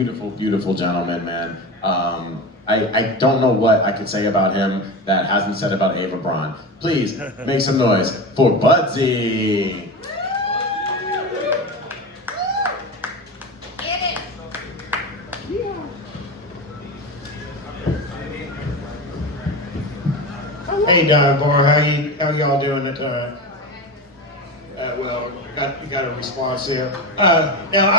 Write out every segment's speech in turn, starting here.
Beautiful, beautiful gentleman, man. I don't know what I could say about him that hasn't said about Ava Braun. Please make some noise for Budsy. Hey, Dog Bar, how y'all doing tonight? Well, got a response there. Now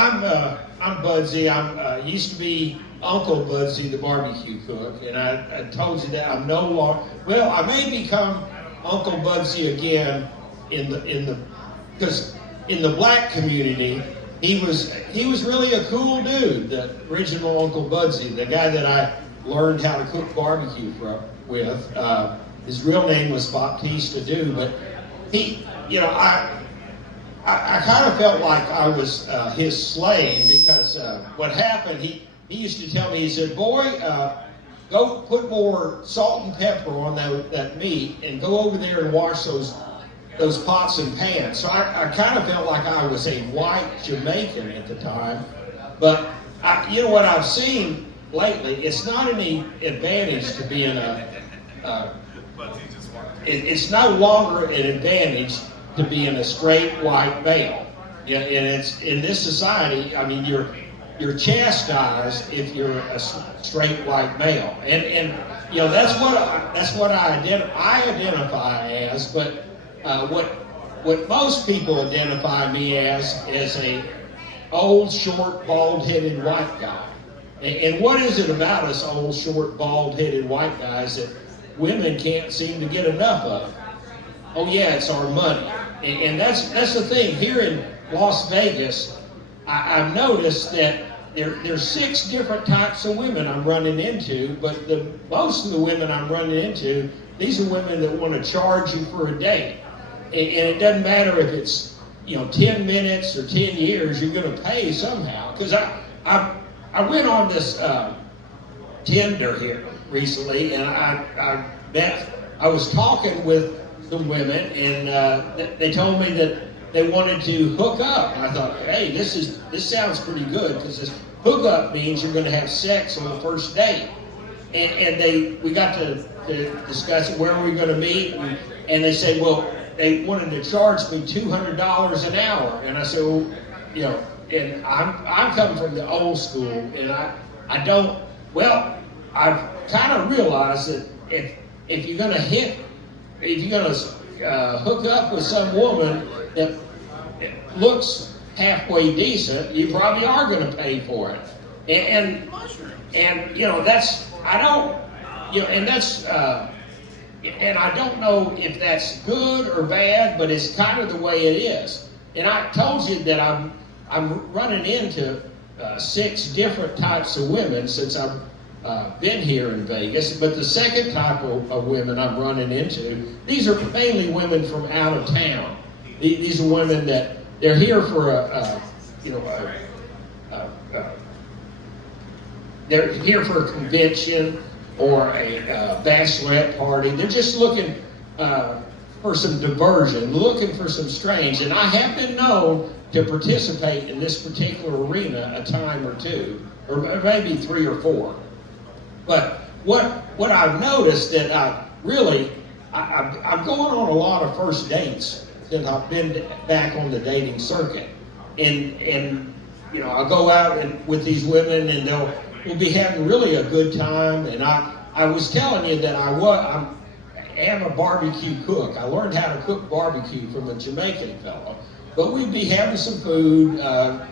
I'm Budsy. I'm used to be Uncle Budsy, the barbecue cook, and I told you that I'm no longer. Well, I may become Uncle Budsy again because in the black community, he was really a cool dude. The original Uncle Budsy, the guy that I learned how to cook barbecue with. His real name was Baptiste Du, but he, I kind of felt like I was his slave because what happened, he used to tell me, he said, boy, go put more salt and pepper on that meat and go over there and wash those pots and pans. So I kind of felt like I was a white Jamaican at the time. But you know what I've seen lately, it's not any advantage to being it's no longer an advantage to being a straight white male. Yeah, and it's in this society. I mean, you're chastised if you're a straight white male, and that's what I identify as. But what most people identify me as is a old, short, bald-headed white guy. And what is it about us old, short, bald-headed white guys that women can't seem to get enough of? Oh yeah, it's our money. And that's the thing. Here in Las Vegas, I've noticed that there's 6 different types of women I'm running into, but most of the women I'm running into, these are women that want to charge you for a date. And it doesn't matter if it's 10 minutes or 10 years, you're going to pay somehow. Because I went on this Tinder here recently, and I was talking with some women, and they told me that they wanted to hook up. And I thought, hey, this sounds pretty good, because this hook up means you're going to have sex on the first date. And we got to discuss where we were going to meet, and they said, well, they wanted to charge me $200 an hour, and I said, well, and I'm coming from the old school, and I don't. Well, I've kind of realized that if you're going to hook up with some woman that looks halfway decent, you probably are going to pay for it. And that's, I don't, and that's, and I don't know if that's good or bad, but it's kind of the way it is. And I told you that I'm running into 6 different types of women since I've been here in Vegas. But the second type of women I'm running into, these are mainly women from out of town. These are women that they're here for they're here for a convention or a bachelorette party. They're just looking for some diversion, looking for some strange. And I have been known to participate in this particular arena a time or 2, or maybe 3 or 4. But what I've noticed that I'm going on a lot of first dates since I've been back on the dating circuit, and I'll go out with these women, and we'll be having really a good time. And I was telling you that I am a barbecue cook. I learned how to cook barbecue from a Jamaican fellow. But we'd be having some food, a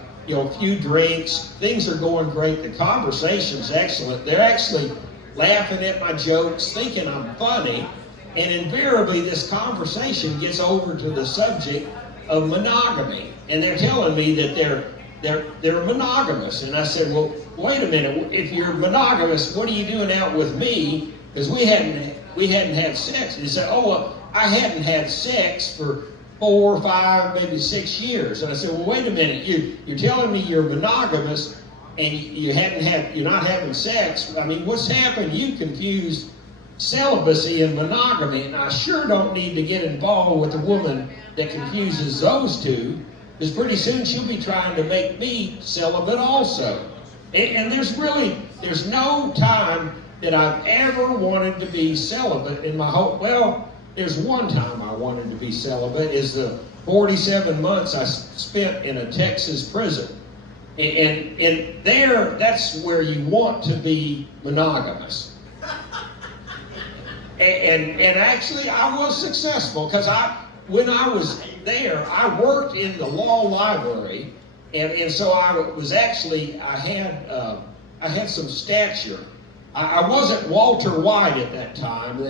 few drinks. Things are going great. The conversation's excellent. They're actually laughing at my jokes, thinking I'm funny. And invariably, this conversation gets over to the subject of monogamy. And they're telling me that they're monogamous. And I said, well, wait a minute. If you're monogamous, what are you doing out with me? Because we hadn't had sex. And he said, oh, well, I hadn't had sex for 4, 5, maybe 6 years. And I said, well, wait a minute. You're telling me you're monogamous and you're not having sex. I mean, what's happened? You confused celibacy and monogamy, and I sure don't need to get involved with a woman that confuses those two, because pretty soon she'll be trying to make me celibate also. And there's no time that I've ever wanted to be celibate in my whole, well, there's one time I wanted to be celibate, is the 47 months I spent in a Texas prison. And there, that's where you want to be monogamous. And actually I was successful, because when I was there, I worked in the law library, and so I had some stature. I wasn't Walter White at that time.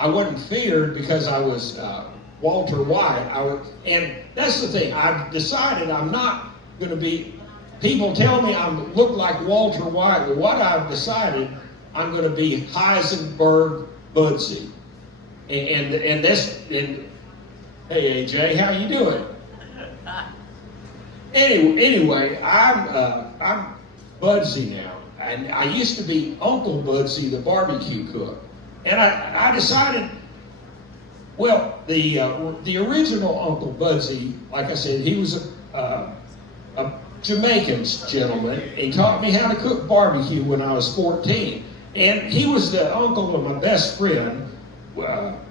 I wasn't feared because I was Walter White. And that's the thing. I've decided I'm not going to be. People tell me I look like Walter White. Well, what I've decided, I'm going to be Heisenberg Budsy. And hey AJ, how you doing? Anyway, I'm Budsy now, and I used to be Uncle Budsy, the barbecue cook. And I decided, well, the original Uncle Budsy, like I said, he was a Jamaican gentleman. He taught me how to cook barbecue when I was 14. And he was the uncle of my best friend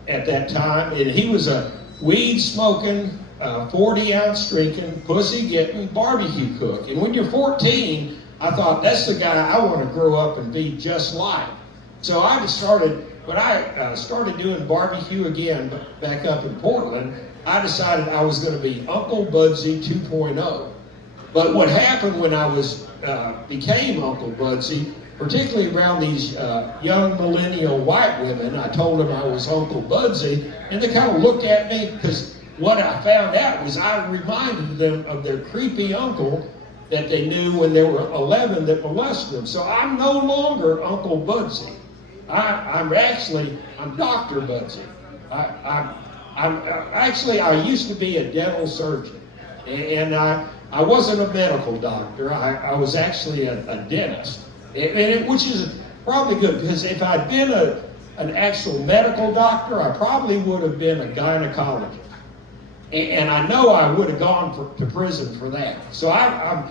at that time. And he was a weed-smoking, 40-ounce drinking, pussy-getting barbecue cook. And when you're 14, I thought, that's the guy I want to grow up and be just like. So when I started doing barbecue again back up in Portland, I decided I was going to be Uncle Budsy 2.0. But what happened when I became Uncle Budsy, particularly around these young millennial white women, I told them I was Uncle Budsy, and they kind of looked at me, because what I found out was I reminded them of their creepy uncle that they knew when they were 11 that molested them. So I'm no longer Uncle Budsy. I'm Dr. Budsy. I used to be a dental surgeon, and I wasn't a medical doctor. I was actually a dentist, which is probably good, because if I'd been an actual medical doctor, I probably would have been a gynecologist. And I know I would have gone to prison for that. So I'm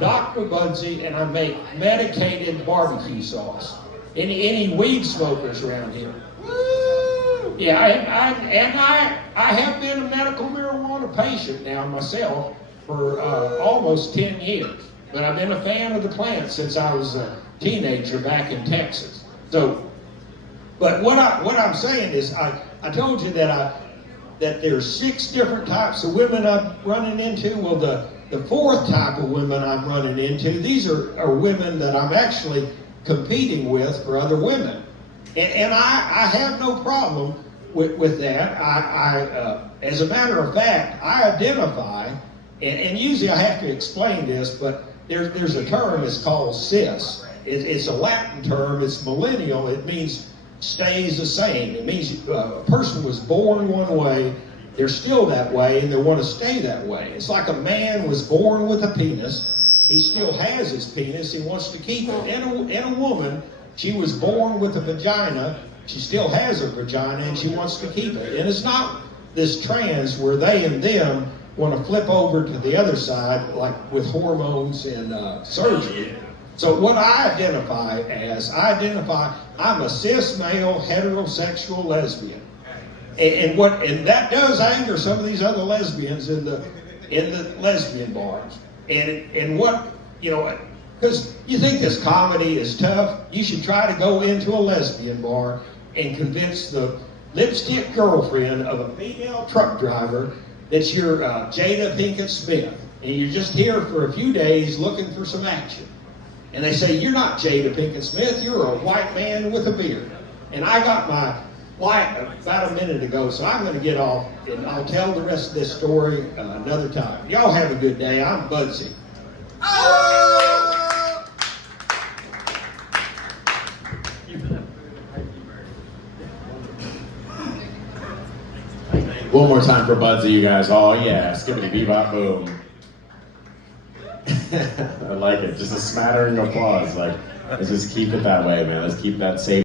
Dr. Budsy, and I make medicated barbecue sauce. Any weed smokers around here? Woo! Yeah, I have been a medical marijuana patient now myself for almost 10 years. But I've been a fan of the plant since I was a teenager back in Texas. So, but what I'm saying is, I told you that there's 6 different types of women I'm running into. Well, the 4th type of women I'm running into, these are women that I'm actually competing with for other women. And I have no problem with that. As a matter of fact, I identify, and usually I have to explain this, but there's a term, it's called cis. It's a Latin term, it's millennial, it means stays the same. It means a person was born one way, they're still that way, and they want to stay that way. It's like a man was born with a penis, he still has his penis, he wants to keep it. And a woman, she was born with a vagina, she still has her vagina, and she wants to keep it. And it's not this trans where they and them want to flip over to the other side, like with hormones and surgery. So what I identify as, I'm a cis male heterosexual lesbian. And that does anger some of these other lesbians in the lesbian bars. And what, because you think this comedy is tough, you should try to go into a lesbian bar and convince the lipstick girlfriend of a female truck driver that you're Jada Pinkett Smith, and you're just here for a few days looking for some action. And they say, you're not Jada Pinkett Smith, you're a white man with a beard. And I got my flight about a minute ago, so I'm going to get off, and I'll tell the rest of this story another time. Y'all have a good day. I'm Budsy. One more time for Budsy, you guys. Oh yeah, skibbity bebop boom. I like it. Just a smattering of applause. Let's just keep it that way, man. Let's keep that safe.